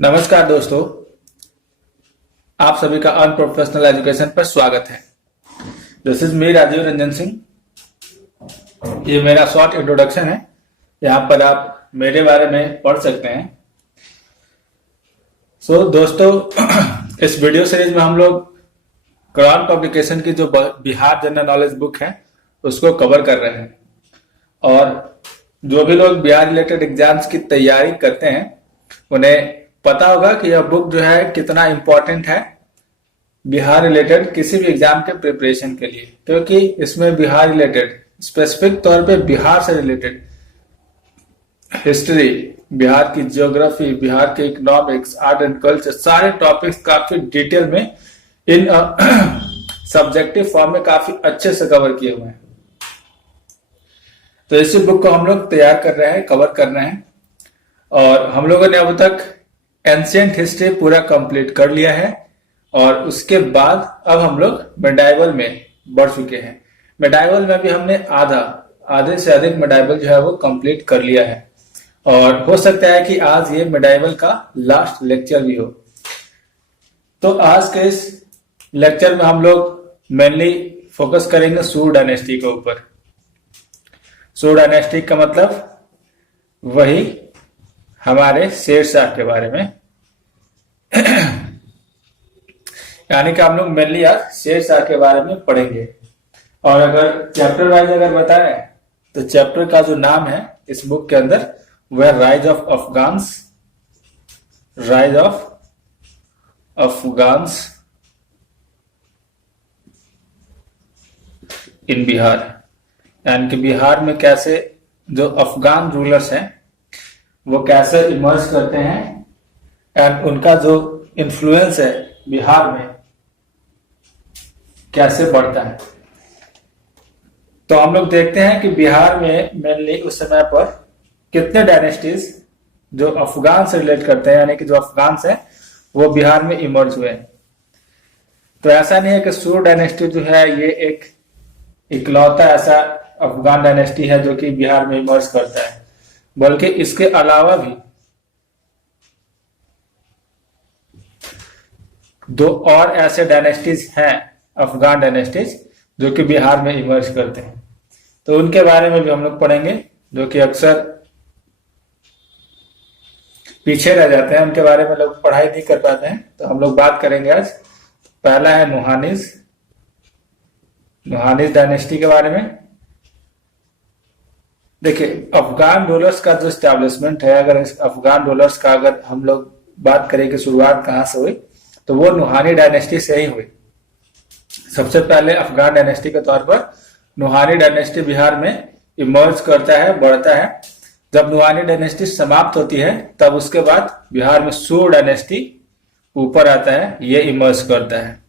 नमस्कार दोस्तों, आप सभी का अनप्रोफेशनल एजुकेशन पर स्वागत है। This is me Rajeev Ranjan Singh. ये मेरा शॉर्ट इंट्रोडक्शन है। यहाँ पर आप मेरे बारे में पढ़ सकते हैं। दोस्तों, इस वीडियो सीरीज में हम लोग क्राउन पब्लिकेशन की जो बिहार जनरल नॉलेज बुक है उसको कवर कर रहे हैं। और जो भी लोग बिहार रिलेटेड एग्जाम्स की तैयारी करते हैं उन्हें पता होगा कि यह बुक जो है कितना इम्पोर्टेंट है बिहार रिलेटेड किसी भी एग्जाम के प्रिपरेशन के लिए, क्योंकि इसमें बिहार रिलेटेड स्पेसिफिक तौर पे बिहार से रिलेटेड हिस्ट्री, बिहार की ज्योग्राफी, बिहार के इकोनॉमिक्स, आर्ट एंड कल्चर, सारे टॉपिक्स काफी डिटेल में इन सब्जेक्टिव फॉर्म में काफी अच्छे से कवर किए हुए हैं। तो इसी बुक को हम लोग तैयार कर रहे हैं, कवर कर रहे हैं। और हम लोगों ने अब तक एंशिएंट हिस्ट्री पूरा कंप्लीट कर लिया है और उसके बाद अब हम लोग मेडाइवल में बढ़ चुके हैं। मेडाइवल में भी हमने आधे से अधिक मेडाइवल जो है वो कंप्लीट कर लिया है और हो सकता है कि आज ये मेडाइवल का लास्ट लेक्चर भी हो। तो आज के इस लेक्चर में हम लोग मेनली फोकस करेंगे सूर डायनेस्टी के ऊपर। सूर डायनेस्टी का मतलब वही हमारे शेरशाह के बारे में यानी कि हम लोग मेनली आज शेरशाह के बारे में पढ़ेंगे। और अगर चैप्टर वाइज अगर बताएं तो चैप्टर का जो नाम है इस बुक के अंदर वह राइज ऑफ अफगान्स इन बिहार, यानी कि बिहार में कैसे जो अफगान रूलर्स हैं वो कैसे इमर्ज करते हैं एंड उनका जो इन्फ्लुएंस है बिहार में कैसे बढ़ता है। तो हम लोग देखते हैं कि बिहार में मेनली उस समय पर कितने डायनेस्टीज जो अफगान से रिलेट करते हैं, यानी कि जो अफगान्स हैं वो बिहार में इमर्ज हुए। तो ऐसा नहीं है कि सूर डायनेस्टी जो है ये एक इकलौता ऐसा अफगान डायनेस्टी है जो कि बिहार में इमर्ज करता है, बल्कि इसके अलावा भी दो और ऐसे डायनेस्टीज हैं, अफगान डायनेस्टीज, जो कि बिहार में इमर्ज करते हैं। तो उनके बारे में भी हम लोग पढ़ेंगे जो कि अक्सर पीछे रह जाते हैं, उनके बारे में लोग पढ़ाई नहीं कर पाते हैं। तो हम लोग बात करेंगे आज। पहला है नुहानीज डायनेस्टी के बारे में। देखिए, अफगान रूलर्स का जो स्टैब्लिशमेंट है, अगर इस अफगान रूलर्स का अगर हम लोग बात करें कि शुरुआत कहां से हुई तो वो नुहानी डायनेस्टी से ही हुई। सबसे पहले अफगान डायनेस्टी के तौर पर नुहानी डायनेस्टी बिहार में इमर्ज करता है, बढ़ता है। जब नुहानी डायनेस्टी समाप्त होती है तब उसके बाद बिहार में सूर डायनेस्टी ऊपर आता है, ये इमर्ज करता है।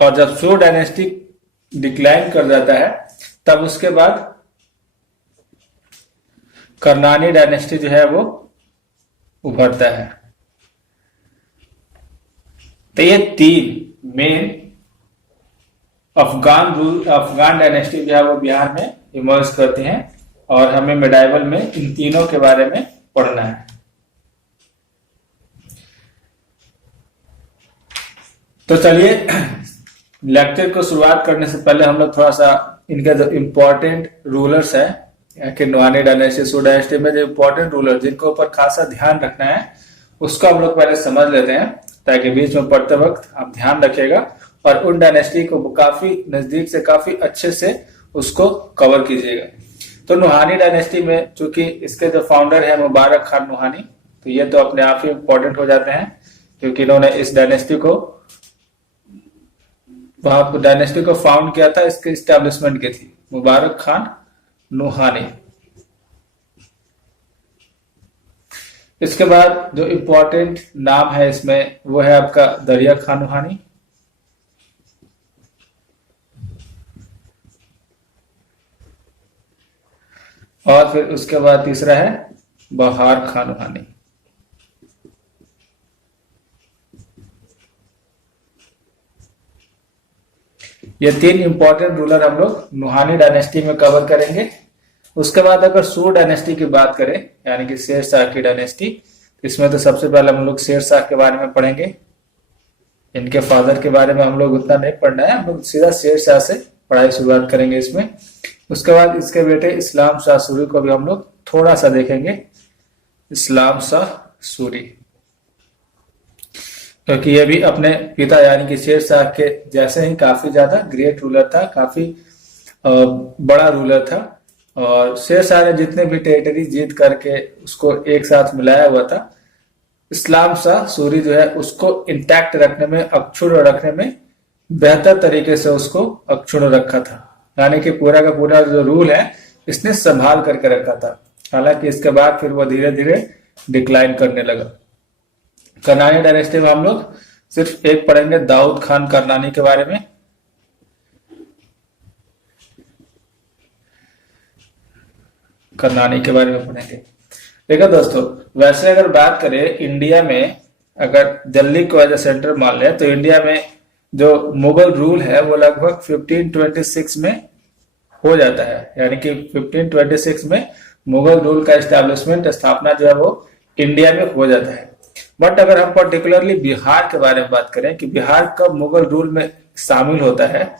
और जब सूर डायनेस्टी डिक्लाइन कर जाता है तब उसके बाद कर्नानी डायनेस्टी जो है वो उभरता है। तो ये तीन मेन अफगान डायनेस्टी जो है वो बिहार में इमर्ज करती हैं और हमें मेडाइवल में इन तीनों के बारे में पढ़ना है। तो चलिए, लेक्चर को शुरुआत करने से पहले हम लोग थोड़ा सा इनके जो इम्पोर्टेंट रूलर्स है कि नुहानी डायनेस्टी, सूर डायनेस्टी में जो इम्पोर्टेंट रूलर जिनके ऊपर खासा ध्यान रखना है उसको हम लोग पहले समझ लेते हैं, ताकि बीच में पढ़ते वक्त आप ध्यान रखिएगा और उन डायनेस्टी को काफी नजदीक से, काफी अच्छे से उसको कवर कीजिएगा। तो नुहानी डायनेस्टी में चूंकि इसके जो फाउंडर है मुबारक खान नुहानी, तो ये तो अपने आप ही इम्पोर्टेंट हो जाते हैं क्योंकि इन्होंने इस डायनेस्टी को फाउंड किया था, इसके इस्टेब्लिशमेंट की थी मुबारक खान नुहानी। इसके बाद जो इम्पोर्टेंट नाम है इसमें वो है आपका दरिया खान नुहानी। और फिर उसके बाद तीसरा है बहार खान नुहानी। ये तीन इंपॉर्टेंट रूलर हम लोग नुहानी डायनेस्टी में कवर करेंगे। उसके बाद अगर सूर डायनेस्टी की बात करें, यानी कि शेरशाह की डायनेस्टी, इसमें तो सबसे पहले हम लोग शेर शाह के बारे में पढ़ेंगे। इनके फादर के बारे में हम लोग उतना नहीं पढ़ना है, हम लोग सीधा शेर शाह से पढ़ाई शुरुआत करेंगे इसमें। उसके बाद इसके बेटे इस्लाम शाह सूरी को भी हम लोग थोड़ा सा देखेंगे, इस्लाम शाह सूरी, क्योंकि ये भी अपने पिता यानी कि शेर शाह के जैसे ही काफी ज्यादा ग्रेट रूलर था, काफी बड़ा रूलर था। और शेर शाह ने जितने भी टेरिटरी जीत करके उसको एक साथ मिलाया हुआ था, इस्लाम शाह सूरी जो है उसको इंटैक्ट रखने में, अक्षुण्ण रखने में बेहतर तरीके से उसको अक्षुण्ण रखा था। यानी कि पूरा का पूरा जो रूल है इसने संभाल करके रखा था। हालांकि इसके बाद फिर वो धीरे धीरे डिक्लाइन करने लगा। करनानी डायनेस्टी में हम लोग सिर्फ एक पढ़ेंगे, दाऊद खान करनानी के बारे में। करनानी के बारे में पढ़ेंगे। देखो दोस्तों, वैसे अगर बात करें इंडिया में, अगर दिल्ली को एज ए सेंटर मान लें, तो इंडिया में जो मुगल रूल है वो लगभग 1526 में हो जाता है। यानी कि 1526 में मुगल रूल का एस्टैब्लिशमेंट, स्थापना जो है वो इंडिया में हो जाता है। बट अगर हम पर्टिकुलरली बिहार के बारे में बात करें कि बिहार कब मुगल रूल में शामिल होता है,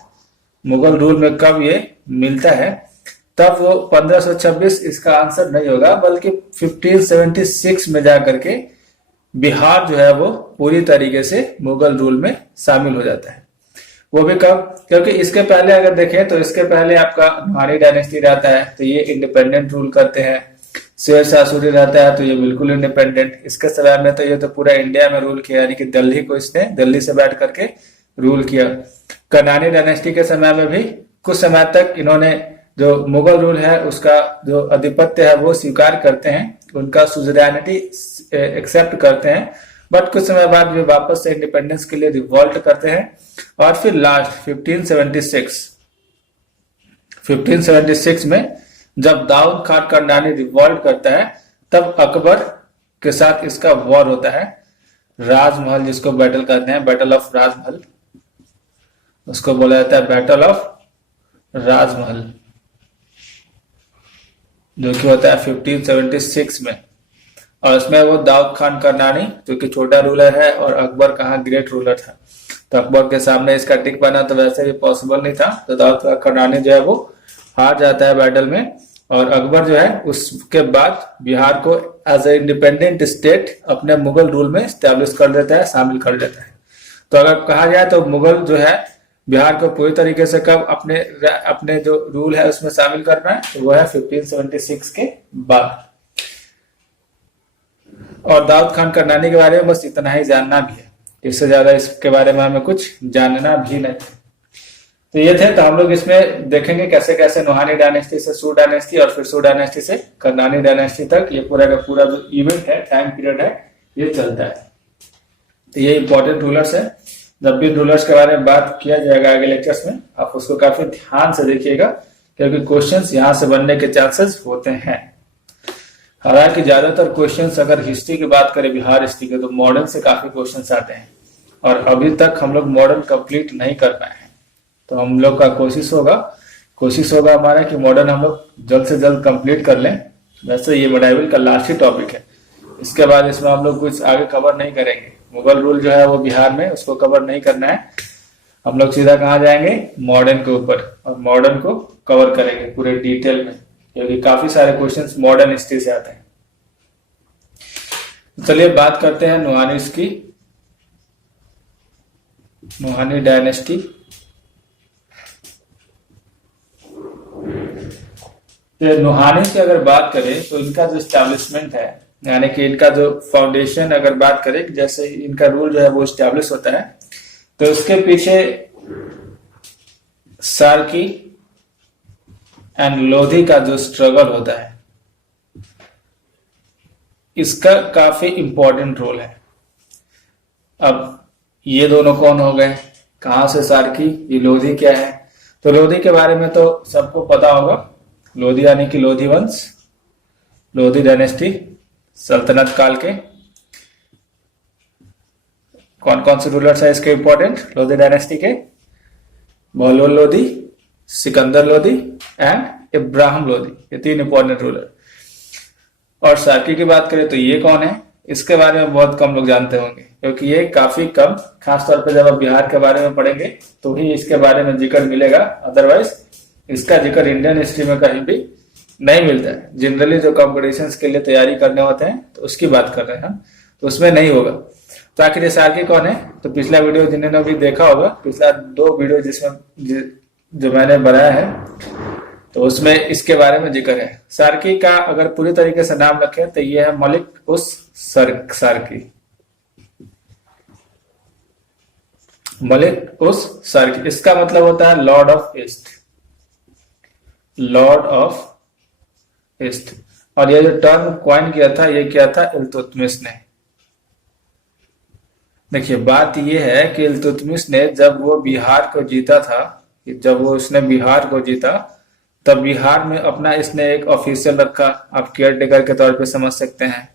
मुगल रूल में कब ये मिलता है, तब वो 1526 इसका आंसर नहीं होगा, बल्कि 1576 में जाकर के बिहार जो है वो पूरी तरीके से मुगल रूल में शामिल हो जाता है। वो भी कब, क्योंकि इसके पहले अगर देखें तो इसके पहले आपका नुहानी डायनेस्टी रहता है, तो ये इंडिपेंडेंट रूल करते हैं। शेर शाह सूरी रहता है तो ये बिल्कुल इंडिपेंडेंट। इसके समय में तो ये तो पूरा इंडिया में रूल किया, यानी कि दिल्ली को इसने दिल्ली से बैठ करके रूल किया। करनानी डायनेस्टी के समय में भी कुछ समय तक इन्होंने जो मुगल रूल है उसका जो आधिपत्य है वो स्वीकार करते हैं, उनका सुजरैनिटी एक्सेप्ट करते हैं। बट कुछ समय बाद वे वापस से इंडिपेंडेंस के लिए रिवॉल्ट करते हैं। और फिर लास्ट 1576 में जब दाऊद खान करनानी रिवॉल्ट करता है, तब अकबर के साथ इसका वॉर होता है। राजमहल जिसको बैटल कहते हैं, बैटल ऑफ राजमहल, उसको बोला जाता है बैटल ऑफ राजमहल, जो कि होता है 1576 में। और इसमें वो दाऊद खान करनानी जो कि छोटा रूलर है और अकबर कहाँ ग्रेट रूलर था, तो अकबर के सामने इसका टिक बना तो वैसे भी पॉसिबल नहीं था। तो दाऊद खान करनानी जो है वो हार जाता है बैटल में, और अकबर जो है उसके बाद बिहार को एज ए इंडिपेंडेंट स्टेट अपने मुगल रूल में स्टैब्लिश कर देता है, शामिल कर देता है। तो अगर कहा जाए तो मुगल जो है बिहार को पूरी तरीके से कब अपने जो रूल है उसमें शामिल करना है, तो वो है 1576 के बाद। और दाऊद खान करनानी के बारे में बस इतना ही जानना भी है, इससे ज्यादा इसके बारे में हमें कुछ जानना भी नहीं। तो ये थे, तो हम लोग इसमें देखेंगे कैसे कैसे नुहानी डायनेस्टी से सू डायनेस्टी और फिर सू डायनेस्टी से करनानी डायनेस्टी तक ये पूरा का पूरा जो इवेंट है, टाइम पीरियड है, ये चलता है। तो ये इंपॉर्टेंट रूलर्स है। जब भी रूलर्स के बारे में बात किया जाएगा आगे लेक्चर्स में, आप उसको काफी ध्यान से देखिएगा, क्योंकि क्वेश्चंस यहाँ से बनने के चांसेस होते हैं। हालांकि ज्यादातर क्वेश्चंस अगर हिस्ट्री की बात करें, बिहार हिस्ट्री के, तो मॉडर्न से काफी क्वेश्चंस आते हैं, और अभी तक हम लोग मॉडर्न कंप्लीट नहीं कर पाए हैं। तो हम लोग का कोशिश होगा हमारा कि मॉडर्न हम लोग जल्द से जल्द कंप्लीट कर लें। वैसे ये मेडाइवल का लास्ट ही टॉपिक है, इसके बाद इसमें हम लोग कुछ आगे कवर नहीं करेंगे। मुगल रूल जो है वो बिहार में, उसको कवर नहीं करना है। हम लोग सीधा कहाँ जाएंगे, मॉडर्न के ऊपर, और मॉडर्न को कवर करेंगे पूरे डिटेल में, क्योंकि काफी सारे क्वेश्चंस मॉडर्न हिस्ट्री से आते हैं। चलिए बात करते हैं नुहानीस की, नुहानी डायनेस्टी। तो नुहानी की अगर बात करें तो इनका जो स्टैब्लिशमेंट है, यानी कि इनका जो फाउंडेशन अगर बात करें, जैसे इनका रूल जो है वो स्टैब्लिश होता है, तो उसके पीछे सार्की एंड लोधी का जो स्ट्रगल होता है, इसका काफी इंपॉर्टेंट रोल है। अब ये दोनों कौन हो गए, कहां से सार्की, ये लोधी क्या है? तो लोधी के बारे में तो सबको पता होगा। लोधी यानी कि लोधी वंश, लोधी डायनेस्टी, सल्तनत काल के कौन कौन से रूलर्स है इसके इंपॉर्टेंट लोधी डायनेस्टी के? बहलोल लोधी, सिकंदर लोधी एंड इब्राहिम लोधी, ये तीन इंपॉर्टेंट रूलर। और सार्की की बात करें तो ये कौन है? इसके बारे में बहुत कम लोग जानते होंगे, क्योंकि ये काफी कम, खासतौर पर जब आप बिहार के बारे में पढ़ेंगे तो ही इसके बारे में जिक्र मिलेगा, अदरवाइज इसका जिक्र इंडियन हिस्ट्री में कहीं भी नहीं मिलता है। जनरली जो कॉम्पिटिशन के लिए तैयारी करने होते हैं तो उसकी बात कर रहे हैं हम, तो उसमें नहीं होगा। तो आखिर ये सार्की कौन है? तो पिछला वीडियो जिन्होंने भी देखा होगा, पिछला 2 वीडियो जिसमें जो मैंने बनाया है, तो उसमें इसके बारे में जिक्र है। सार्की का अगर पूरी तरीके से नाम रखें तो ये है मलिक उस सार्की। मलिक उस सार्की, इसका मतलब होता है Lord of east, Lord of east. और ये जो टर्म कॉइन किया था, ये किया था इल्तुतमिश ने। देखिए बात ये है कि इल्तुतमिश ने जब वो बिहार को जीता था, जब वो उसने बिहार को जीता, तब बिहार में अपना इसने एक ऑफिशियल रखा, आप केयर टेकर के तौर पे समझ सकते हैं।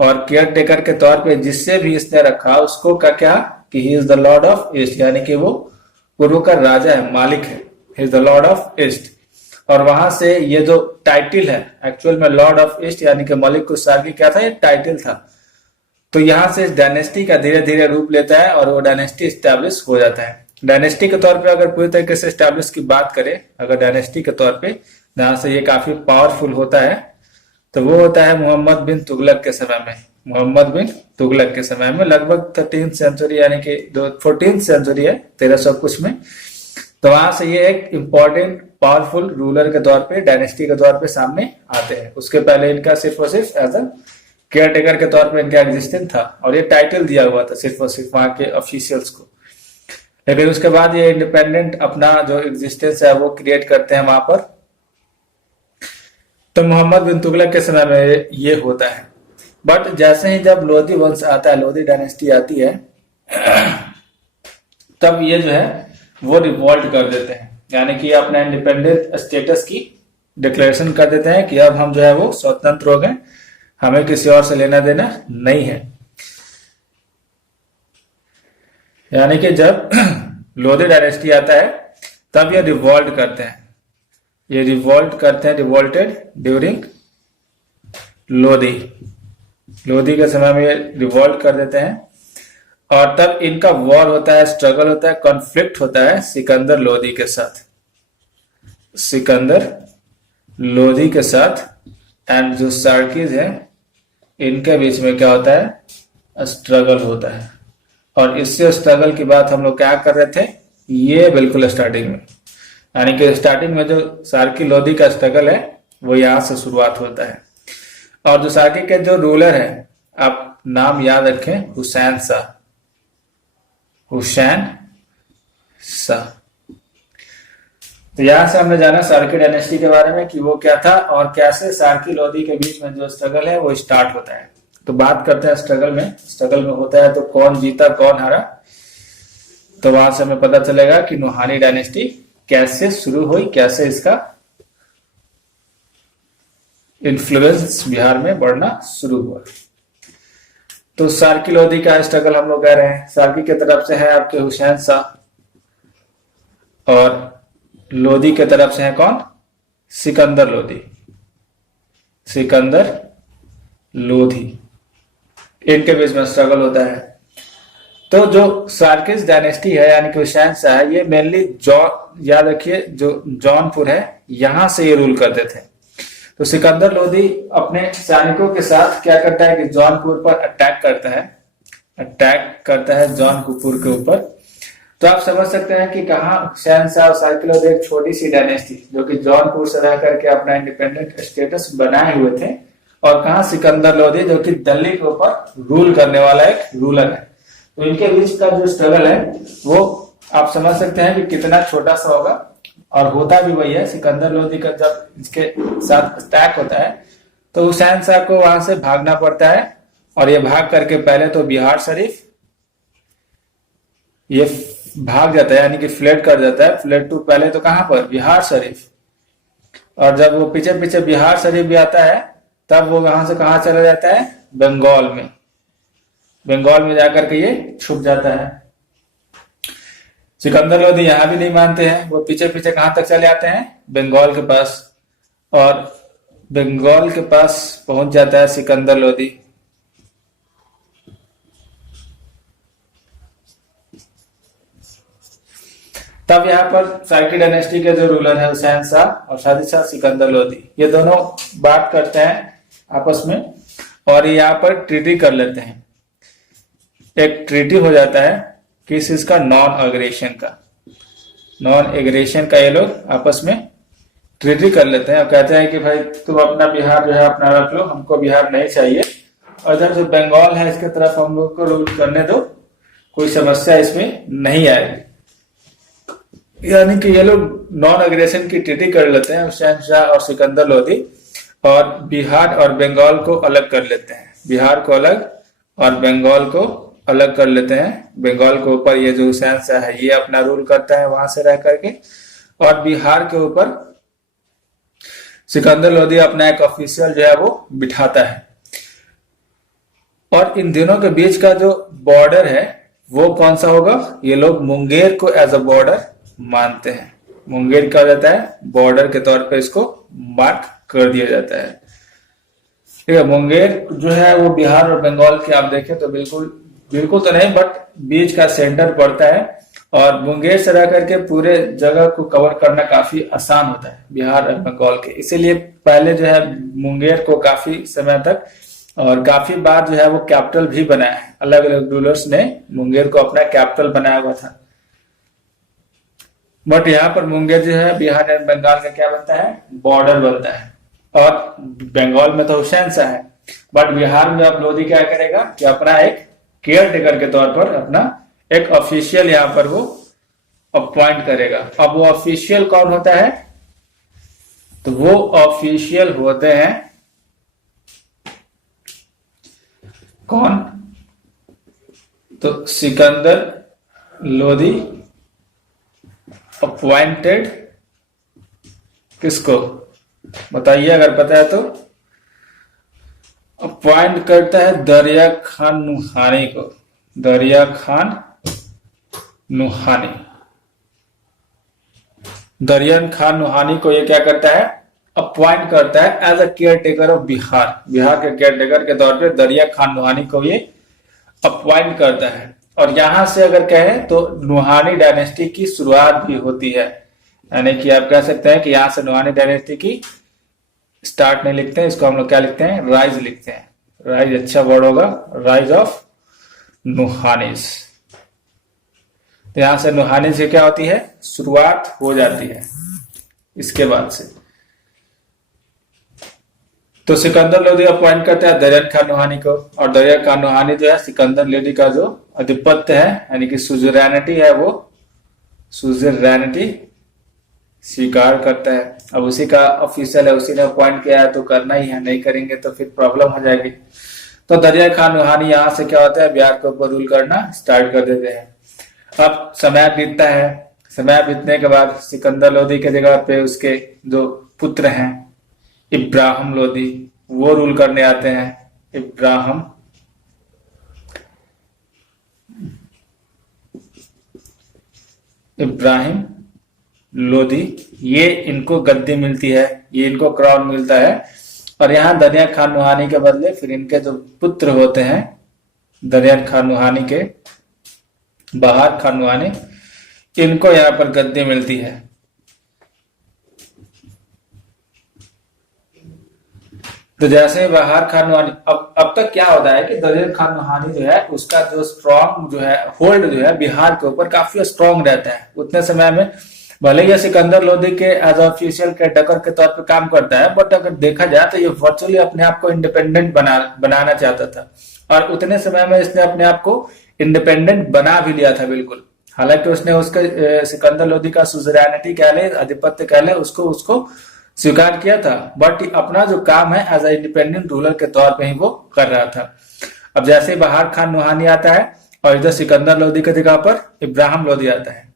और केयर टेकर के तौर पे जिससे भी इसने रखा उसको क्या कि he is the Lord of east, यानी कि वो पूर्व का राजा है, मालिक है, he is the Lord of east. और वहां से ये जो टाइटल है, एक्चुअल में लॉर्ड ऑफ ईस्ट यानी कि मलिक उस सार्की क्या था, ये टाइटल था। तो यहाँ से डायनेस्टी का धीरे धीरे रूप लेता है और वो डायनेस्टी स्टैब्लिश हो जाता है। डायनेस्टी के तौर पे अगर पूरी तरीके से स्टैब्लिश की बात करें, अगर डायनेस्टी के तौर पे जहां से ये काफी पावरफुल होता है, तो वो होता है मोहम्मद बिन तुगलक के समय में। मोहम्मद बिन तुगलक के समय में लगभग 13th सेंचुरी, यानी कि 14th सेंचुरी है, 1300 कुछ में। तो वहां से ये एक इंपॉर्टेंट पावरफुल रूलर के तौर पे, डायनेस्टी के तौर पे सामने आते हैं। उसके पहले इनका सिर्फ और सिर्फ एज अ केयर टेकर के तौर पे इनका एग्जिस्टेंस था, और ये टाइटल दिया हुआ था सिर्फ और सिर्फ वहां के ऑफिशियल्स को। लेकिन उसके बाद ये इंडिपेंडेंट अपना जो एग्जिस्टेंस है वो क्रिएट करते हैं वहां पर। तो मोहम्मद बिन तुगलक के समय में ये होता है। बट जैसे ही जब लोधी वंश आता है, लोधी डायनेस्टी आती है, तब ये जो है वो रिवॉल्ट कर देते हैं, यानी कि अपना इंडिपेंडेंट स्टेटस की डिक्लेरेशन कर देते हैं कि अब हम जो है वो स्वतंत्र हो गए, हमें किसी और से लेना देना नहीं है। यानी कि जब लोधी डायनेस्टी आता है तब ये रिवॉल्ट करते हैं, ये रिवॉल्ट करते हैं, रिवॉल्टेड ड्यूरिंग लोधी। लोधी के समय में ये रिवॉल्ट कर देते हैं, और तब इनका वॉर होता है, स्ट्रगल होता है, कॉन्फ्लिक्ट होता है सिकंदर लोधी के साथ, सिकंदर लोधी के साथ। एंड जो सार्कीज है इनके बीच में क्या होता है, स्ट्रगल होता है। और इससे स्ट्रगल की बात हम लोग क्या कर रहे थे, ये बिल्कुल स्टार्टिंग में, यानी कि स्टार्टिंग में जो सार्की लोधी का स्ट्रगल है वो यहां से शुरुआत होता है। और जो सार्की के जो रूलर है, आप नाम याद रखें, हुसैन शाह, हुसैन शाह। तो यहां से हमने जाना सार्की डायनेस्टी के बारे में कि वो क्या था और कैसे सार्की लोधी के बीच में जो स्ट्रगल है वो स्टार्ट होता है। तो बात करते हैं स्ट्रगल में। स्ट्रगल में होता है तो कौन जीता कौन हारा, तो वहां से हमें पता चलेगा कि नूहानी डायनेस्टी कैसे शुरू हुई, कैसे इसका इन्फ्लुएंस बिहार में बढ़ना शुरू हुआ। तो सार्की लोधी का स्ट्रगल हम लोग कह रहे हैं। सार्की की तरफ से है आपके हुसैन शाह, और लोधी के तरफ से है कौन, सिकंदर लोधी, सिकंदर लोधी। इनके बीच में स्ट्रगल होता है। तो जो सार्किस डायनेस्टी है यानी कि हुसैन शाह है, ये मेनली याद रखिए जो जौनपुर है यहां से ये रूल करते थे। तो सिकंदर लोधी अपने सैनिकों के साथ क्या करता है कि जौनपुर पर अटैक करता है जौनपुर के ऊपर। तो आप समझ सकते हैं कि कहाँ हुसैन शाह और सार्की लोधी एक छोटी सी डायनेस्टी जो कि जौनपुर से रह करके अपना इंडिपेंडेंट स्टेटस बनाए हुए थे, और कहाँ सिकंदर लोधी जो कि दिल्ली के ऊपर रूल करने वाला एक रूलर है। तो इनके बीच का जो स्ट्रगल है वो आप समझ सकते हैं कि कितना छोटा सा होगा, और होता भी वही है। सिकंदर लोधी का जब इसके साथ अटैक होता है तो हुसैन शाह को वहां से भागना पड़ता है, और ये भाग करके पहले तो बिहार शरीफ ये भाग जाता है, यानी कि फ्लेड कर जाता है। फ्लेड टू पहले तो कहां पर, बिहार शरीफ। और जब वो पीछे पीछे बिहार शरीफ भी आता है तब वो वहां से कहा चला जाता है, बंगाल में। बंगाल में जाकर के ये छुप जाता है। सिकंदर लोधी यहां भी नहीं मानते हैं, वो पीछे पीछे कहां तक चले आते हैं, बंगाल के पास। और बंगाल के पास पहुंच जाता है सिकंदर लोधी। तब यहाँ पर साइकी डायनेस्टी के जो रूलर है हुसैन शाह और साथ ही साथ सिकंदर लोदी, ये दोनों बात करते हैं आपस में और यहाँ पर ट्रीटी कर लेते हैं। एक ट्रीटी हो जाता है किस चीज का, नॉन एग्रेशन का। नॉन एग्रेशन का ये लोग आपस में ट्रीटी कर लेते हैं और कहते हैं कि भाई तुम अपना बिहार जो है अपना रख लो, हमको बिहार नहीं चाहिए, और इधर जो बंगाल है इसके तरफ हम लोग को रूल करने दो, कोई समस्या इसमें नहीं आएगी। यानी कि ये लोग नॉन एग्रेशन की ट्रीटी कर लेते हैं हुसैन शाह और सिकंदर लोदी, और बिहार और बंगाल को अलग कर लेते हैं। बिहार को अलग और बंगाल को अलग कर लेते हैं। बंगाल के ऊपर ये जो हुसैन शाह है ये अपना रूल करता है वहां से रह करके, और बिहार के ऊपर सिकंदर लोदी अपना एक ऑफिशियल जो है वो बिठाता है। और इन दिनों के बीच का जो बॉर्डर है वो कौन सा होगा, ये लोग मुंगेर को एज अ बॉर्डर मानते हैं। मुंगेर क्या हो जाता है, बॉर्डर के तौर पे इसको मार्क कर दिया जाता है। ठीक है, मुंगेर जो है वो बिहार और बंगाल के आप देखें तो बिल्कुल तो नहीं बट बीच का सेंटर पड़ता है, और मुंगेर से रह करके पूरे जगह को कवर करना काफी आसान होता है बिहार और बंगाल के। इसीलिए पहले जो है मुंगेर को काफी समय तक और काफी बार जो है वो कैपिटल भी बनाया है। अलग अलग रूलर्स ने मुंगेर को अपना कैपिटल बनाया हुआ था। बट यहाँ पर मुंगेर जो है बिहार और बंगाल का क्या बनता है, बॉर्डर बनता है। और बंगाल में तो हुसैन शाह है, बट बिहार में अब लोदी क्या करेगा कि अपना एक केयर टेकर के तौर पर अपना एक ऑफिशियल यहाँ पर वो अपॉइंट करेगा। अब वो ऑफिशियल कौन होता है, तो वो ऑफिशियल होते हैं कौन, तो सिकंदर लोदी अपॉइंटेड किसको बताइए अगर पता है तो, अपॉइंट करता है दरिया खान नुहानी को। दरिया खान नुहानी, दरिया खान नुहानी को ये क्या करता है, अपॉइंट करता है as a caretaker of Bihar. Bihar के केयर टेकर के तौर पे दरिया खान नुहानी को ये अपॉइंट करता है। और यहां से अगर कहें तो नुहानी डायनेस्टी की शुरुआत भी होती है। यानी कि आप कह सकते हैं कि यहां से नुहानी डायनेस्टी की स्टार्ट नहीं लिखते हैं, इसको हम लोग क्या लिखते हैं, राइज लिखते हैं। राइज अच्छा वर्ड होगा, राइज ऑफ नुहानीस। तो यहां से नुहानी से क्या होती है, शुरुआत हो जाती है इसके बाद से। तो सिकंदर लोदी अपॉइंट करता है दरिया खान नुहानी को, और दरिया खान नुहानी जो है सिकंदर लोदी का जो आधिपत्य है यानी कि सुजरैनिटी है वो सुजरैनिटी स्वीकार करता है। अब उसी का ऑफिशियल है, उसी ने अपॉइंट किया है तो करना ही है, नहीं करेंगे तो फिर प्रॉब्लम हो जाएगी। तो दरिया खान नुहानी यहाँ से क्या होता है, बिहार के ऊपर रूल करना स्टार्ट कर देते हैं। अब समय बीतता है, समय बीतने के बाद सिकंदर लोदी के जगह पे उसके जो पुत्र हैं इब्राहिम लोदी वो रूल करने आते हैं। इब्राहिम लोदी, ये इनको गद्दी मिलती है, ये इनको क्राउन मिलता है। और यहाँ दरिया खान नुहानी के बदले फिर इनके जो पुत्र होते हैं दरिया खान नुहानी के, बहार खान नुहानी, इनको यहाँ पर गद्दी मिलती है। तो जैसे बहार खान नुहानी, अब तक क्या होता है कि दरिया खान नुहानी जो है उसका जो स्ट्रॉन्ग जो है होल्ड जो है बिहार के ऊपर काफी स्ट्रॉन्ग रहता है। उतने समय में भले ही सिकंदर लोदी के एज ऑफिशियल केयरटेकर के तौर पे काम करता है, बट अगर देखा जाए तो ये वर्चुअली अपने आप को इंडिपेंडेंट बनाना चाहता था। और उतने समय में इसने अपने आप को इंडिपेंडेंट बना भी लिया था बिल्कुल। हालांकि उसने उसके सिकंदर लोदी का सुजरैनिटी कह ले, आधिपत्य कह ले, उसको स्वीकार किया था, बट अपना जो काम है एज ए इंडिपेंडेंट रूलर के तौर पे ही वो कर रहा था। अब जैसे ही बहार खान नुहानी आता है और इधर सिकंदर लोदी की जगह पर इब्राहिम लोदी आता है,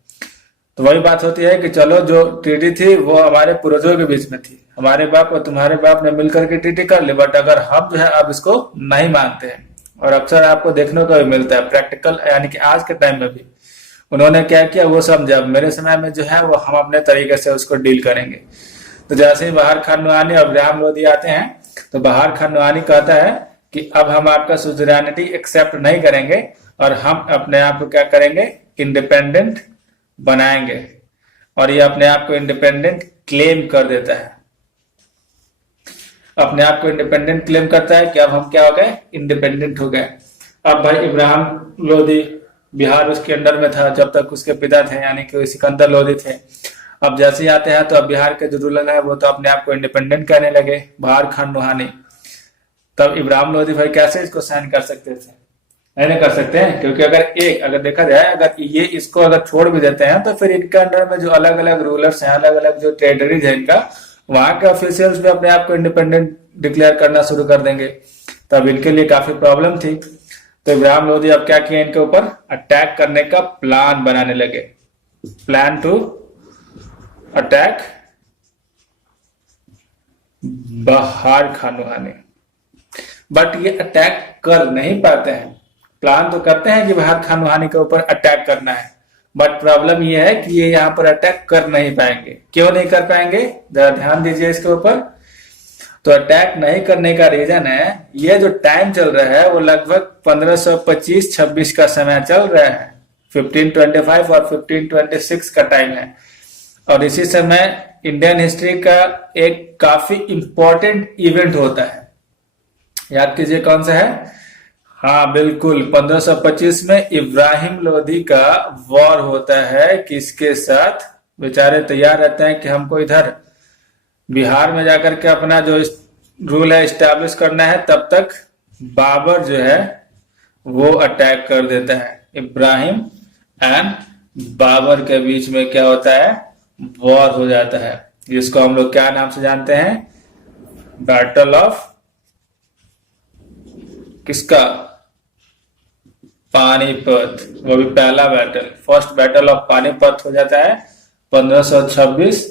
तो वही बात होती है कि चलो जो ट्रीटी थी वो हमारे पूर्वजों के बीच में थी, हमारे बाप और तुम्हारे बाप ने मिलकर के ट्रीटी कर ली, बट अगर हम जो है अब इसको नहीं मानते हैं। और अक्सर आपको देखने को भी मिलता है प्रैक्टिकल, यानी कि आज के टाइम में भी उन्होंने क्या किया वो समझा, मेरे समय में जो है वो हम अपने तरीके से उसको डील करेंगे। तो जैसे ही बहार खान नुहानी और इब्राहिम लोदी आते हैं तो बहार खान नुहानी कहता है कि अब हम आपका सुजरैनिटी एक्सेप्ट नहीं करेंगे और हम अपने आप को क्या करेंगे, इंडिपेंडेंट बनाएंगे। और ये अपने आप को इंडिपेंडेंट क्लेम कर देता है, अपने आप को इंडिपेंडेंट क्लेम करता है कि अब हम क्या हो गए, इंडिपेंडेंट हो गए। अब भाई इब्राहिम लोदी बिहार उसके अंडर में था जब तक उसके पिता थे यानी कि सिकंदर लोदी थे। अब जैसे ही आते हैं तो अब बिहार के जो रूलर है वो तो अपने आप को इंडिपेंडेंट कहने लगे, बहार खान नुहानी। तब इब्राहिम लोदी भाई कैसे इसको साइन कर सकते थे, नहीं कर सकते हैं, क्योंकि अगर देखा जाए अगर ये इसको अगर छोड़ भी देते हैं तो फिर इनके अंडर में जो अलग अलग रूलर्स हैं, अलग अलग जो टेरिटरीज है इनका, वहां के ऑफिशियल्स भी अपने आप को इंडिपेंडेंट डिक्लेयर करना शुरू कर देंगे। तब इनके लिए काफी प्रॉब्लम थी। तो इब्राहिम लोदी अब क्या किया, इनके ऊपर अटैक करने का प्लान बनाने लगे, प्लान टू अटैक बहार खान नुहानी। बट ये अटैक कर नहीं पाते हैं। प्लान तो करते हैं कि बहार खान नुहानी के ऊपर अटैक करना है, बट प्रॉब्लम ये है कि ये यहाँ पर अटैक कर नहीं पाएंगे। क्यों नहीं कर पाएंगे, जरा ध्यान दीजिए इसके ऊपर। तो अटैक नहीं करने का रीजन है, ये जो टाइम चल रहा है वो लगभग 1525-26 का समय चल रहा है, 1525 और 1526 का टाइम है। और इसी समय इंडियन हिस्ट्री का एक काफी इंपॉर्टेंट इवेंट होता है, याद कीजिए कौन सा है, हाँ बिल्कुल 1525 में इब्राहिम लोदी का वॉर होता है। किसके साथ, बेचारे तैयार रहते हैं कि हमको इधर बिहार में जाकर के अपना जो रूल है इस्टेब्लिश करना है, तब तक बाबर जो है वो अटैक कर देता है। इब्राहिम एंड बाबर के बीच में क्या होता है, वॉर हो जाता है, जिसको हम लोग क्या नाम से जानते हैं, बैटल ऑफ किसका, पानीपत। वो भी पहला battle, first battle of Panipat हो जाता है 1526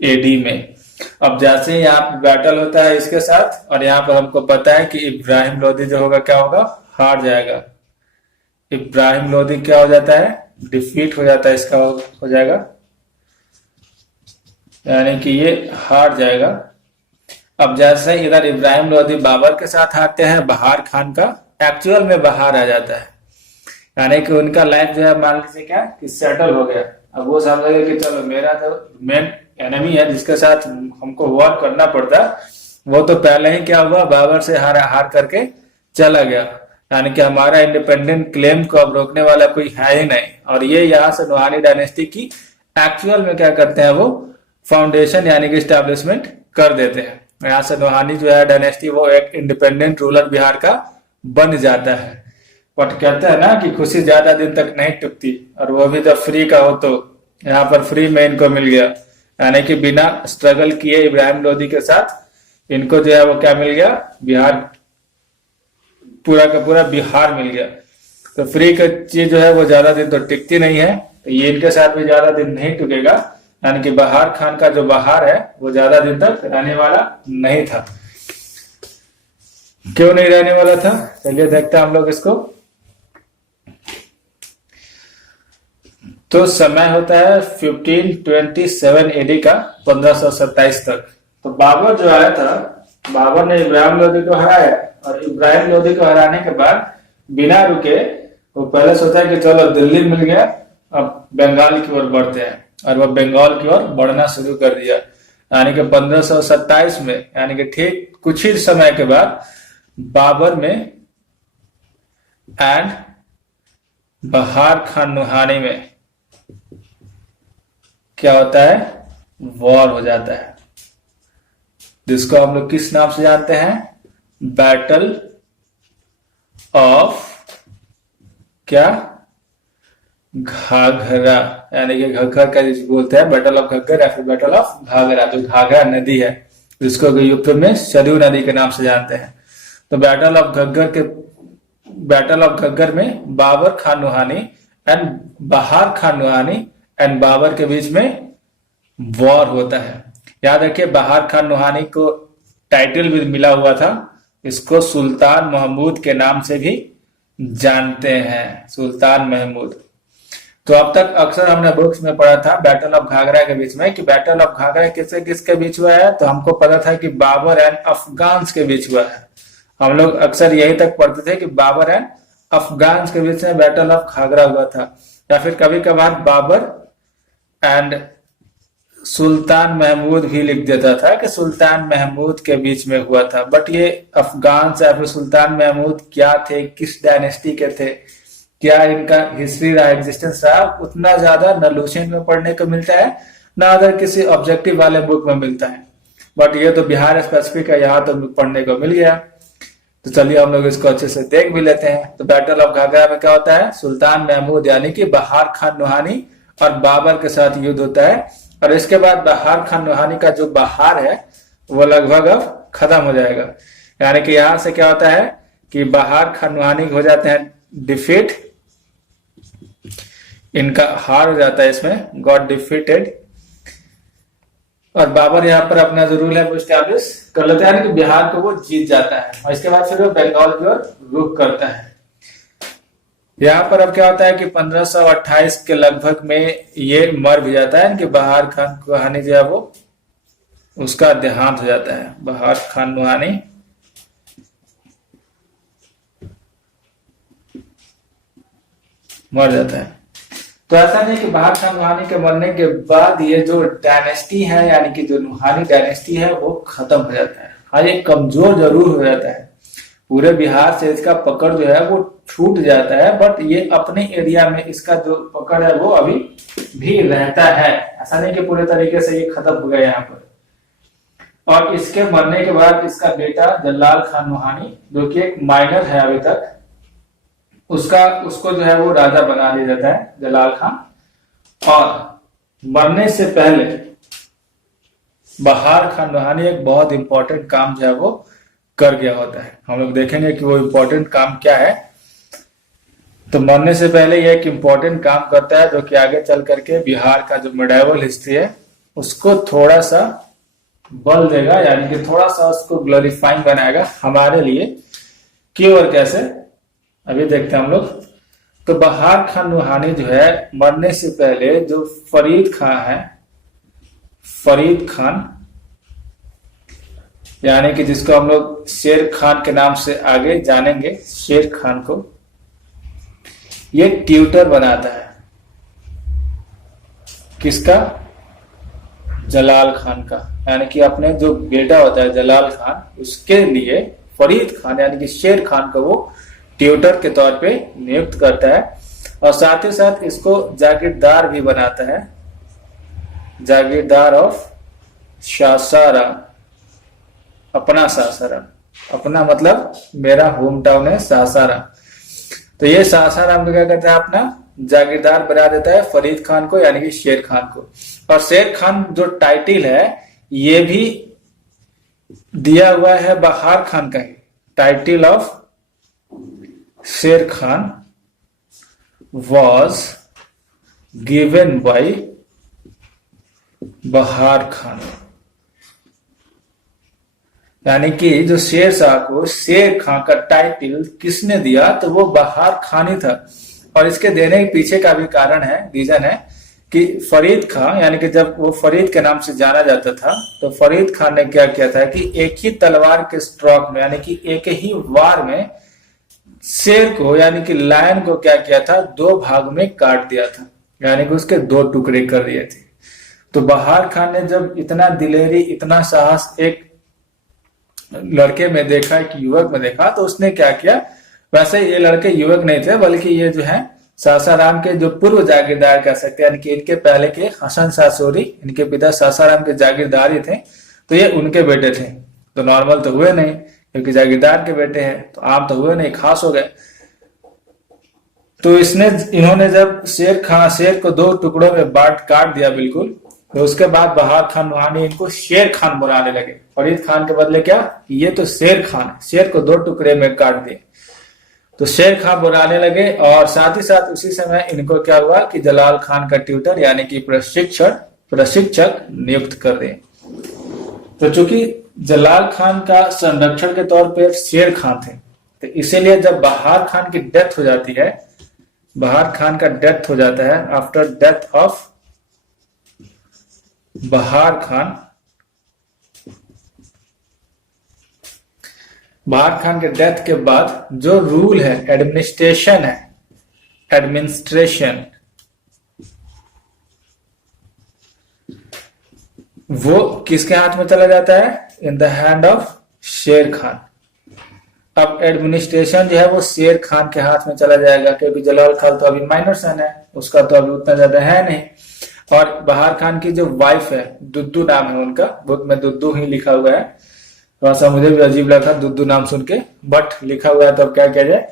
एडी में। अब जैसे ही यहाँ पे बैटल होता है इसके साथ, और यहाँ पर हमको पता है कि इब्राहिम लोदी जो होगा क्या होगा, हार जाएगा। इब्राहिम लोदी क्या हो जाता है, डिफीट हो जाता है, इसका हो जाएगा, यानी कि ये हार जाएगा। अब जैसे इधर इब्राहिम लोदी बाबर के साथ हारते हैं, बहार खान का एक्चुअल में बाहर आ जाता है, यानी कि उनका लाइफ जो है मान लीजिए क्या कि सेटल हो गया। अब वो समझेगा कि चलो मेरा तो मेन एनिमी है जिसके साथ हमको वॉर करना पड़ता, वो तो पहले ही क्या हुआ, बाबर से हार करके चला गया, यानी कि हमारा इंडिपेंडेंट क्लेम को अब रोकने वाला कोई है ही नहीं। और ये यहाँ से नुहानी डायनेस्टी की एक्चुअल में क्या करते हैं, वो फाउंडेशन यानी कि स्टैब्लिशमेंट कर देते हैं। यहाँ से नुहानी जो है डायनेस्टी वो एक इंडिपेंडेंट रूलर बिहार का बन जाता है। बट कहते हैं ना कि खुशी ज्यादा दिन तक नहीं टिकती, और वो भी जब फ्री का हो, तो यहाँ पर फ्री में इनको मिल गया, यानी कि बिना स्ट्रगल किए इब्राहिम लोदी के साथ इनको जो है वो क्या मिल गया, बिहार, पूरा का पूरा बिहार मिल गया। तो फ्री का चीज जो है वो ज्यादा दिन तो टिकती नहीं है, तो ये इनके साथ भी ज्यादा दिन नहीं टिकेगा, यानी कि बहार खान का जो बहार है वो ज्यादा दिन तक रहने वाला नहीं था। क्यों नहीं रहने वाला था, चलिए देखते हैं हम लोग इसको। तो समय होता है 1527 एडी का 1527 तक। तो बाबर जो आया था, बाबर ने इब्राहिम लोदी को हराया, और इब्राहिम लोदी को हराने के बाद बिना रुके वो पहले सोचा कि चलो दिल्ली मिल गया, अब बंगाल की ओर बढ़ते हैं, और वह बंगाल की ओर बढ़ना शुरू कर दिया। यानी कि 1527 में, यानी कि ठीक कुछ ही समय के बाद बाबर में एंड बहार खान नुहानी में क्या होता है, वॉर हो जाता है, जिसको हम लोग किस नाम से जानते हैं, बैटल ऑफ क्या, घाघरा, यानी कि घग्गर का जिसे बोलते हैं बैटल ऑफ घग्गर, या फिर बैटल ऑफ घाघरा, जो घाघरा नदी है जिसको यूपी में सरयू नदी के नाम से जानते हैं। तो बैटल ऑफ घग्गर में बाबर खान नुहानी एंड बहार खान नुहानी एंड बाबर के बीच में वॉर होता है। याद रखिए बहार खान नुहानी को टाइटल भी मिला हुआ था, इसको सुल्तान महमूद के नाम से भी जानते हैं, सुल्तान महमूद। तो अब तक अक्सर हमने बुक्स में पढ़ा था बैटल ऑफ घाघरा के बीच में कि बैटल ऑफ घाघरा किससे किसके बीच हुआ है, तो हमको पता था कि बाबर एंड अफगान्स के बीच हुआ है। हम लोग अक्सर यही तक पढ़ते थे कि बाबर एंड अफगान्स के बीच में बैटल ऑफ घाघरा हुआ था, या फिर कभी कभार बाबर एंड सुल्तान महमूद भी लिख देता था कि सुल्तान महमूद के बीच में हुआ था, बट ये अफगान से फिर सुल्तान महमूद क्या थे, किस डायनेस्टी के थे, क्या इनका हिस्ट्री रहा, एग्जिस्टेंस रहा, उतना ज्यादा न लुसेंट में पढ़ने को मिलता है ना अगर किसी ऑब्जेक्टिव वाले बुक में मिलता है। बट ये तो बिहार स्पेसिफिक है, यहाँ तो पढ़ने को मिल गया। तो चलिए हम लोग इसको अच्छे से देख भी लेते हैं। तो बैटल ऑफ घाघरा में क्या होता है, सुल्तान महमूद यानी कि बहार खान नुहानी और बाबर के साथ युद्ध होता है। और इसके बाद बहार खान नुहानी का जो बहार है वो लगभग अब खत्म हो जाएगा। यानी कि यहां से क्या होता है कि बहार खान नुहानी हो जाते हैं डिफीट, इनका हार हो जाता है, इसमें गॉट डिफीटेड। और बाबर यहाँ पर अपना जो रूल है वो स्टैब्लिश कर लेता है, यानी कि बिहार को वो जीत जाता है। और इसके बाद फिर वो बंगाल की ओर रुख करता है। यहाँ पर अब क्या होता है कि 1528 के लगभग में ये मर भी जाता है कि बहार खान नुहानी जो है वो उसका देहांत हो जाता है। बहार खान नुहानी मर जाता है। तो ऐसा नहीं कि बहार खान नुहानी के मरने के बाद ये जो डायनेस्टी है यानी कि जो नुहानी डायनेस्टी है वो खत्म हो जाता है। हाँ, ये कमजोर जरूर हो जाता है, पूरे बिहार से इसका पकड़ जो है वो छूट जाता है, बट ये अपने एरिया में इसका जो पकड़ है वो अभी भी रहता है। ऐसा नहीं कि पूरे तरीके से ये खत्म हो गया यहाँ पर। और इसके मरने के बाद इसका बेटा जलाल खान नुहानी, जो कि एक माइनर है अभी तक, उसको जो है वो राजा बना दिया जाता है, जलाल खान। और मरने से पहले बहार खान नुहानी एक बहुत इंपॉर्टेंट काम जो है वो कर गया होता है। हम लोग देखेंगे कि वो इंपॉर्टेंट काम क्या है। तो मरने से पहले ये एक इंपॉर्टेंट काम करता है जो कि आगे चल करके बिहार का जो मेडाइवल हिस्ट्री है उसको थोड़ा सा बल देगा, यानी कि थोड़ा सा उसको ग्लोरीफाइंग बनाएगा हमारे लिए। क्यों और कैसे, अभी देखते हैं हम लोग। तो बहार खान नुहानी जो है मरने से पहले जो फरीद खान है, फरीद खान यानी कि जिसको हम लोग शेर खान के नाम से आगे जानेंगे, शेर खान को ये ट्यूटर बनाता है। किसका, जलाल खान का, यानी कि अपने जो बेटा होता है जलाल खान उसके लिए फरीद खान यानी कि शेर खान को वो ट्यूटर के तौर पे नियुक्त करता है। और साथ ही साथ इसको जागीरदार भी बनाता है, जागीरदार ऑफ सासाराम, अपना सासाराम, अपना मतलब मेरा होम टाउन है सासाराम। तो ये सासाराम को क्या करता है, अपना जागीरदार बना देता है फरीद खान को यानी कि शेर खान को। और शेर खान जो टाइटिल है ये भी दिया हुआ है बहार खान का ही। टाइटिल ऑफ शेर खान was given by बहार खान, यानी कि जो शेर शाह को शेर खान का टाइटल किसने दिया, तो वो बहार खान ही था। और इसके देने के पीछे का भी कारण है, रीजन है कि फरीद खान यानी कि जब वो फरीद के नाम से जाना जाता था तो फरीद खान ने क्या किया था कि एक ही तलवार के स्ट्रोक में यानी कि एक ही वार में शेर को यानी कि लायन को क्या किया था, दो भाग में काट दिया था, यानी कि उसके दो टुकड़े कर दिए थे। तो बहार खान ने जब इतना दिलेरी इतना साहस एक लड़के में देखा, एक युवक में देखा, तो उसने क्या किया, वैसे ये लड़के युवक नहीं थे बल्कि ये जो है सासाराम के जो पूर्व जागीरदार कह सकते हैं, यानी कि इनके पहले के हसन शाह सोरी, इनके पिता सासाराम के जागीरदार ही थे, तो ये उनके बेटे थे। तो नॉर्मल तो हुए नहीं क्योंकि जागीरदार के बेटे हैं, तो आम तो हुए नहीं, खास हो गए। तो इन्होंने जब शेर को दो टुकड़ों में काट दिया बिल्कुल, तो उसके बाद बहार खान नुहानी इनको शेर खान बुलाने लगे। फरीद खान के बदले क्या, ये तो शेर खान है, शेर को दो टुकड़े में काट दिए, तो शेर खान बुलाने लगे। और साथ ही साथ उसी समय इनको क्या हुआ कि जलाल खान का ट्यूटर यानी कि प्रशिक्षक नियुक्त कर दिए। तो चूंकि जलाल खान का संरक्षण के तौर पर शेर खान थे, तो इसीलिए जब बहार खान की डेथ हो जाती है, बहार खान का डेथ हो जाता है, आफ्टर डेथ ऑफ बहार खान, बहार खान के डेथ के बाद जो रूल है, एडमिनिस्ट्रेशन है, वो किसके हाथ में चला जाता है? इन द हैंड ऑफ शेर खान। अब एडमिनिस्ट्रेशन जो है वो शेर खान के हाथ में चला जाएगा, क्योंकि जलाल खान तो अभी माइनर सन है, उसका तो अभी उतना ज्यादा है नहीं। और बहार खान की जो वाइफ है, दुद्दू नाम है उनका, बुक में दुद्दू ही लिखा हुआ है, थोड़ा सा मुझे भी अजीब लगा दुद्दू नाम सुन के, बट लिखा हुआ है तो अब क्या किया जाए।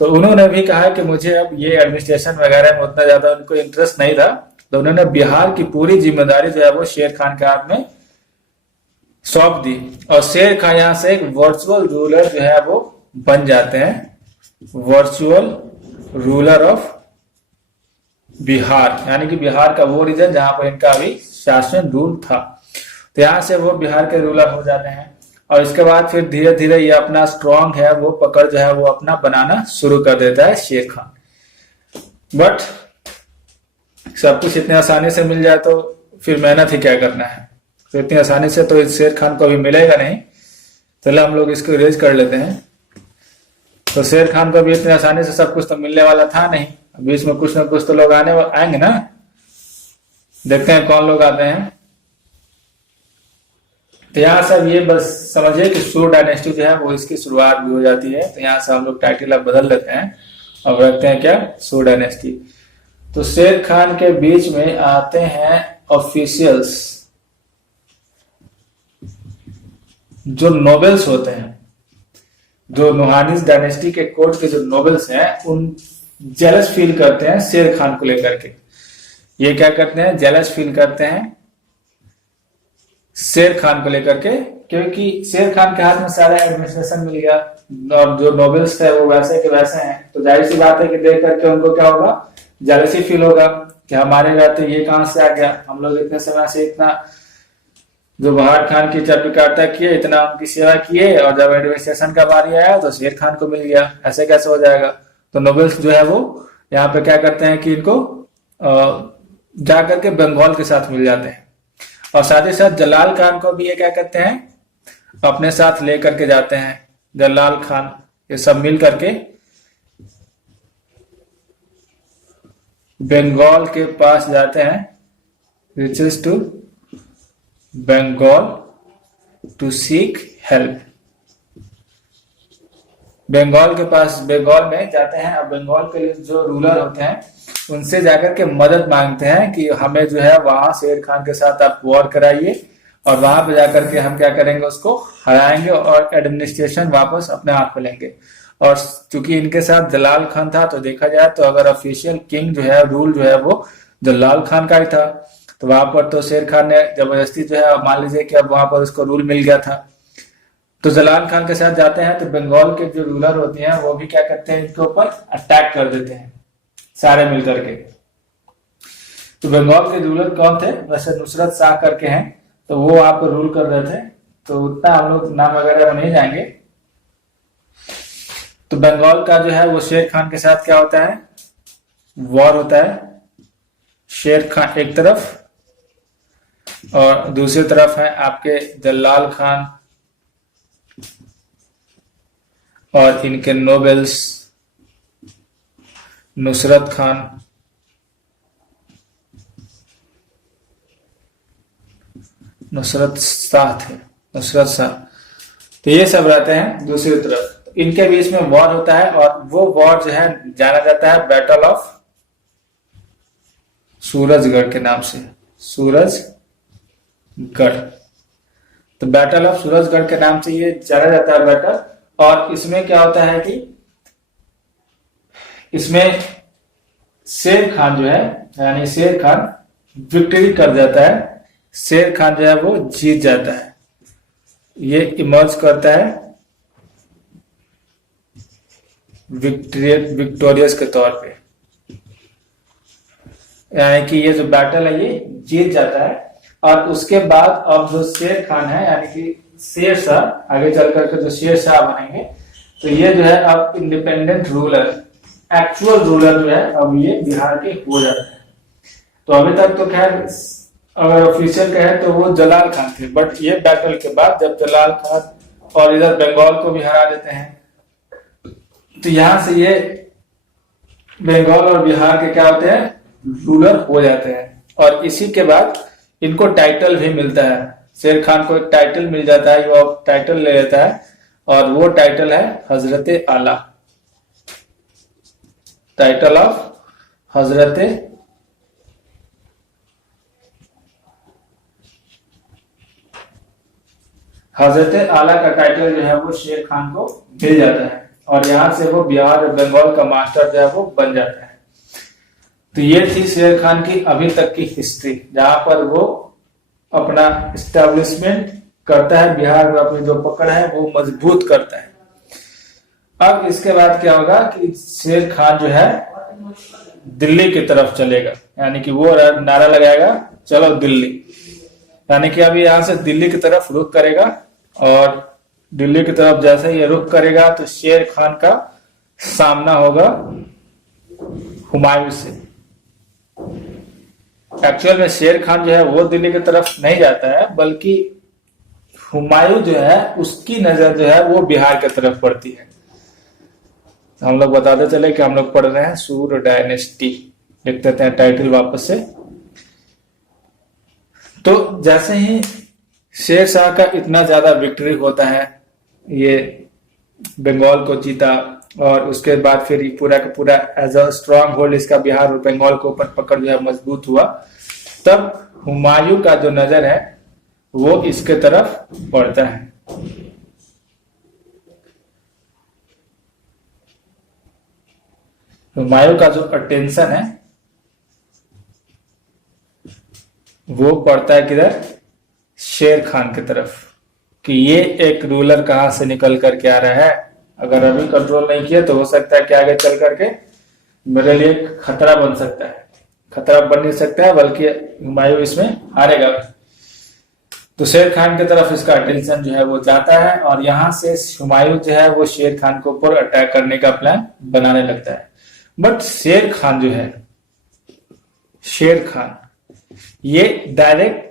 तो उन्होंने भी कहा कि मुझे अब ये एडमिनिस्ट्रेशन वगैरह में उतना ज्यादा उनको इंटरेस्ट नहीं था, तो उन्होंने बिहार की पूरी जिम्मेदारी जो है वो शेर खान के हाथ में सौंप दी। और शेर खान यहाँ से एक वर्चुअल रूलर जो है वो बन जाते हैं, वर्चुअल रूलर ऑफ बिहार, यानी कि बिहार का वो रीजन जहां पर इनका अभी शासन रूल था। तो यहां से वो बिहार के रूलर हो जाते हैं। और इसके बाद फिर धीरे धीरे ये अपना स्ट्रॉन्ग है वो पकड़ जो है वो अपना बनाना शुरू कर देता है शेर खान। बट सब कुछ इतने आसानी से मिल जाए तो फिर मेहनत ही क्या करना है, तो इतनी आसानी से तो इस शेर खान को अभी मिलेगा नहीं। चलो हम लोग इसको इरेज कर लेते हैं। तो शेर खान को भी इतनी आसानी से सब कुछ तो मिलने वाला था नहीं, बीच में कुछ ना कुछ तो लोग आएंगे ना। देखते हैं कौन लोग आते हैं। तो यहाँ से ये बस समझिए कि सूर डायनेस्टी जो है वो इसकी शुरुआत भी हो जाती है। तो यहाँ से हम लोग टाइटल अब बदल लेते हैं और रखते हैं क्या, सूर डायनेस्टी। तो शेर खान के बीच में आते हैं ऑफिशियल्स, जो नोबेल्स होते हैं, जो नुहानीज डायनेस्टी के कोर्ट के जो नोबेल्स हैं, उन जेलस फील करते हैं शेर खान को लेकर के। ये क्या करते हैं, जेलस फील करते हैं शेर खान को लेकर के, क्योंकि शेर खान के हाथ में सारा एडमिनिस्ट्रेशन मिल गया और जो नोबेल्स थे वो वैसे के वैसे हैं। तो जाहिर सी बात है कि देख करके उनको क्या होगा, जेलसी फील होगा कि हमारे रहते ये कहां से आ गया, हम लोग इतने समय से इतना जो बहार खान की चटुकारिता किए, इतना उनकी सेवा किए, और जब एडमिनिस्ट्रेशन का बारी आया तो शेर खान को मिल गया, ऐसे कैसे हो जाएगा। तो नोबेल्स जो है वो यहाँ पे क्या करते हैं कि इनको जाकर के बंगाल के साथ मिल जाते हैं। और साथ ही साथ जलाल खान को भी ये क्या करते हैं, अपने साथ लेकर के जाते हैं। जलाल खान ये सब मिल करके बंगाल के पास जाते हैं, reaches to Bengal to seek help. Bengal के पास, बंगाल में जाते हैं और बंगाल के जो रूलर होते हैं उनसे जाकर के मदद मांगते हैं कि हमें जो है वहां शेर खान के साथ आप वॉर कराइए, और वहां पे जाकर के हम क्या करेंगे, उसको हराएंगे और एडमिनिस्ट्रेशन वापस अपने हाथ में लेंगे। और चूंकि इनके साथ जलाल खान था, तो देखा जाए तो अगर ऑफिशियल किंग जो है, रूल जो है वो जलाल खान का ही था, तो वहां पर तो शेर खान ने जबरदस्ती जो है, मान लीजिए कि अब वहां पर उसको रूल मिल गया था। तो जलाल खान के साथ जाते हैं, तो बंगाल के जो रूलर होते हैं वो भी क्या करते हैं, इनके ऊपर अटैक कर देते हैं सारे मिलकर के। तो बंगाल के रूलर कौन थे, वैसे नुसरत शाह करके हैं, तो वो आप रूल कर रहे थे, तो उतना हम लोग नाम वगैरह में नहीं जाएंगे। तो बंगाल का जो है वो शेर खान के साथ क्या होता है, वॉर होता है। शेर खान एक तरफ और दूसरी तरफ है आपके जलाल खान और इनके नोबेल्स नुसरत खान, नुसरत शाह थे, नुसरत शाह। तो ये सब रहते हैं दूसरी तरफ। तो इनके बीच में वॉर होता है, और वो वॉर जो है जाना जाता है बैटल ऑफ सूरजगढ़ के नाम से, सूरजगढ़। तो बैटल ऑफ सूरजगढ़ के नाम से ये जाना जाता है बैटल। और इसमें क्या होता है कि इसमें शेर खान जो है, यानी शेर खान विक्ट्री कर जाता है, शेर खान जो है वो जीत जाता है, ये इमर्ज करता है विक्टोरियस के तौर पे, यानी कि ये जो बैटल है ये जीत जाता है। और उसके बाद अब जो शेर खान है, यानी कि शेर शाह, आगे चल करके जो शेर शाह बनेंगे, तो ये जो है अब इंडिपेंडेंट रूलर, एक्चुअल रूलर जो है अब ये बिहार के हो जाते हैं। तो अभी तक तो खैर अगर ऑफिशियल कहे तो वो जलाल खान थे, बट ये बैटल के बाद जब जलाल खान और इधर बंगाल को भी हरा देते हैं, तो यहां से ये बंगाल और बिहार के क्या होते हैं, रूलर हो जाते हैं। और इसी के बाद इनको टाइटल भी मिलता है। शेर खान को एक टाइटल मिल जाता है, वो टाइटल ले लेता है और वो टाइटल है हजरत आला, टाइटल ऑफ हजरत आला का टाइटल जो है वो शेर खान को मिल जाता है और यहां से वो बिहार और बंगाल का मास्टर जो है वो बन जाता है। तो ये थी शेर खान की अभी तक की हिस्ट्री, जहां पर वो अपना इस्टेब्लिशमेंट करता है, बिहार में अपनी जो पकड़ है वो मजबूत करता है। अब इसके बाद क्या होगा कि शेर खान जो है दिल्ली की तरफ चलेगा, यानी कि वो नारा लगाएगा चलो दिल्ली, यानी कि अभी यहां से दिल्ली की तरफ रुख करेगा और दिल्ली की तरफ जैसे ये रुख करेगा तो शेर खान का सामना होगा हुमायूं से। एक्चुअल में शेर खान जो है वो दिल्ली की तरफ नहीं जाता है, बल्कि हुमायूं जो है उसकी नजर जो है वो बिहार की तरफ पड़ती है। हम लोग बताते चले कि हम लोग पढ़ रहे हैं सूर्य डायनेस्टी, लिख देते हैं टाइटल वापस से। तो जैसे ही शेर शाह का इतना ज्यादा विक्ट्री होता है, ये बंगाल को जीता और उसके बाद फिर पूरा का पूरा एज अ स्ट्रांग होल्ड इसका बिहार और बंगाल को ऊपर पकड़ जो है मजबूत हुआ, तब हुमायूं का जो नजर है वो इसके तरफ पड़ता है। हुमायूं का जो अटेंशन है वो पड़ता है किधर, शेर खान की तरफ, कि ये एक रूलर कहां से निकल करके आ रहा है, अगर अभी कंट्रोल नहीं किया तो हो सकता है कि आगे चल करके मेरे लिए खतरा बन सकता है। खतरा बन नहीं सकता है बल्कि हुमायूं इसमें हारेगा। तो शेर खान की तरफ इसका अटेंशन जो है वो जाता है और यहां से हुमायूं जो है वो शेर खान के ऊपर अटैक करने का प्लान बनाने लगता है। बट शेर खान जो है, शेर खान ये डायरेक्ट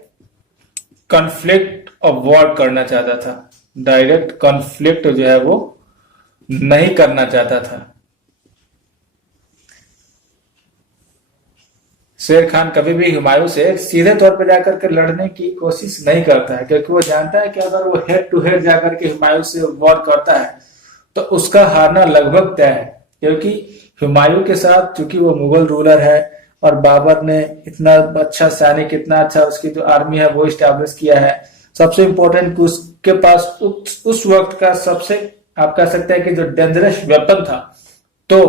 कॉन्फ्लिक्ट अवॉइड करना चाहता था, डायरेक्ट कॉन्फ्लिक्ट जो है वो नहीं करना चाहता था। शेर खान कभी भी हुमायूं से सीधे तौर पर जाकर के लड़ने की कोशिश नहीं करता है, क्योंकि वो जानता है कि अगर वो हेड टू हेड जाकर के हुमायूं से वॉर करता है तो उसका हारना लगभग तय है। क्योंकि हुमायूं के साथ चूंकि वो मुगल रूलर है और बाबर ने इतना अच्छा सैनिक, इतना अच्छा उसकी जो आर्मी है वो स्टैब्लिश किया है। सबसे इंपॉर्टेंट उसके पास उस वक्त का सबसे आप कह सकते हैं कि जो डेंजरस वेपन था तो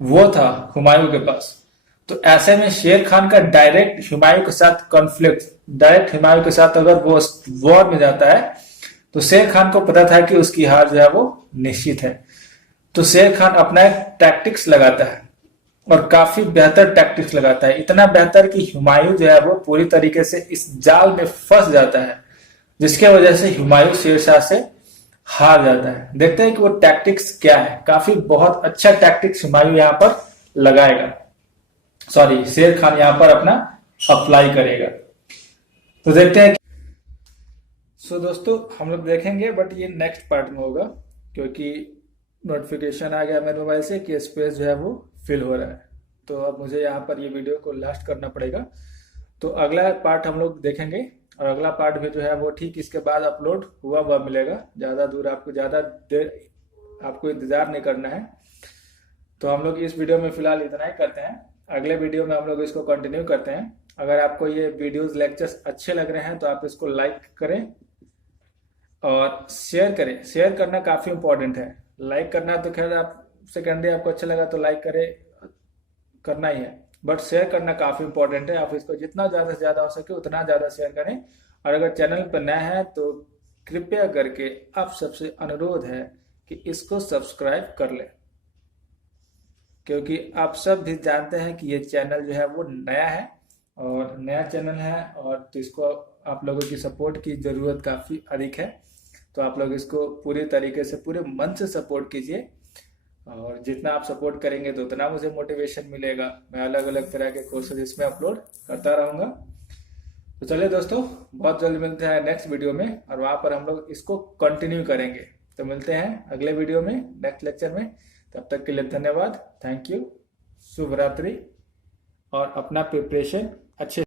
वो था हुमायूं के पास। तो ऐसे में शेर खान का डायरेक्ट हुमायूं के साथ कॉन्फ्लिक्ट, डायरेक्ट हुमायूं के साथ अगर वो वॉर में जाता है तो शेर खान को पता था कि उसकी हार जो है वो निश्चित है। तो शेर खान अपना एक टैक्टिक्स लगाता है और काफी बेहतर टैक्टिक्स लगाता है, इतना बेहतर कि हुमायूं जो है वो पूरी तरीके से इस जाल में फंस जाता है, जिसके वजह से हुमायूं शेरशाह से हार जाता है। देखते हैं कि वो टैक्टिक्स क्या है। काफी बहुत अच्छा टैक्टिक्स हुमायूं यहाँ पर लगाएगा, सॉरी शेर खान यहाँ पर अपना अप्लाई करेगा। तो देखते हैं। सो दोस्तों हम लोग देखेंगे, बट ये नेक्स्ट पार्ट में होगा, क्योंकि नोटिफिकेशन आ गया मेरे मोबाइल से कि स्पेस जो है वो फिल हो रहा है। तो अब मुझे यहाँ पर ये वीडियो को लास्ट करना पड़ेगा। तो अगला पार्ट हम लोग देखेंगे और अगला पार्ट भी जो है वो ठीक इसके बाद अपलोड हुआ हुआ मिलेगा। ज़्यादा दूर आपको ज़्यादा देर आपको इंतज़ार नहीं करना है। तो हम लोग इस वीडियो में फिलहाल इतना ही करते हैं, अगले वीडियो में हम लोग इसको कंटिन्यू करते हैं। अगर आपको ये वीडियोस लेक्चर्स अच्छे लग रहे हैं तो आप इसको लाइक करें और शेयर करें। शेयर करना काफ़ी इंपॉर्टेंट है। लाइक करना तो खैर आप सेकेंडरी, आपको अच्छा लगा तो लाइक करना ही है, बट शेयर करना काफ़ी इंपॉर्टेंट है। आप इसको जितना ज़्यादा से ज़्यादा हो सके उतना ज़्यादा शेयर करें। और अगर चैनल पर नया है तो कृपया करके आप सबसे अनुरोध है कि इसको सब्सक्राइब कर लें, क्योंकि आप सब भी जानते हैं कि ये चैनल जो है वो नया है और नया चैनल है, और तो इसको आप लोगों की सपोर्ट की ज़रूरत काफ़ी अधिक है। तो आप लोग इसको पूरी तरीके से पूरे मन से सपोर्ट कीजिए, और जितना आप सपोर्ट करेंगे तो उतना मुझे मोटिवेशन मिलेगा। मैं अलग अलग तरह के कोर्सेज इसमें अपलोड करता रहूँगा। तो चलिए दोस्तों, बहुत जल्द मिलते हैं नेक्स्ट वीडियो में, और वहाँ पर हम लोग इसको कंटिन्यू करेंगे। तो मिलते हैं अगले वीडियो में, नेक्स्ट लेक्चर में। तब तक के लिए धन्यवाद, थैंक यू, शुभ रात्रि, और अपना प्रिपरेशन अच्छे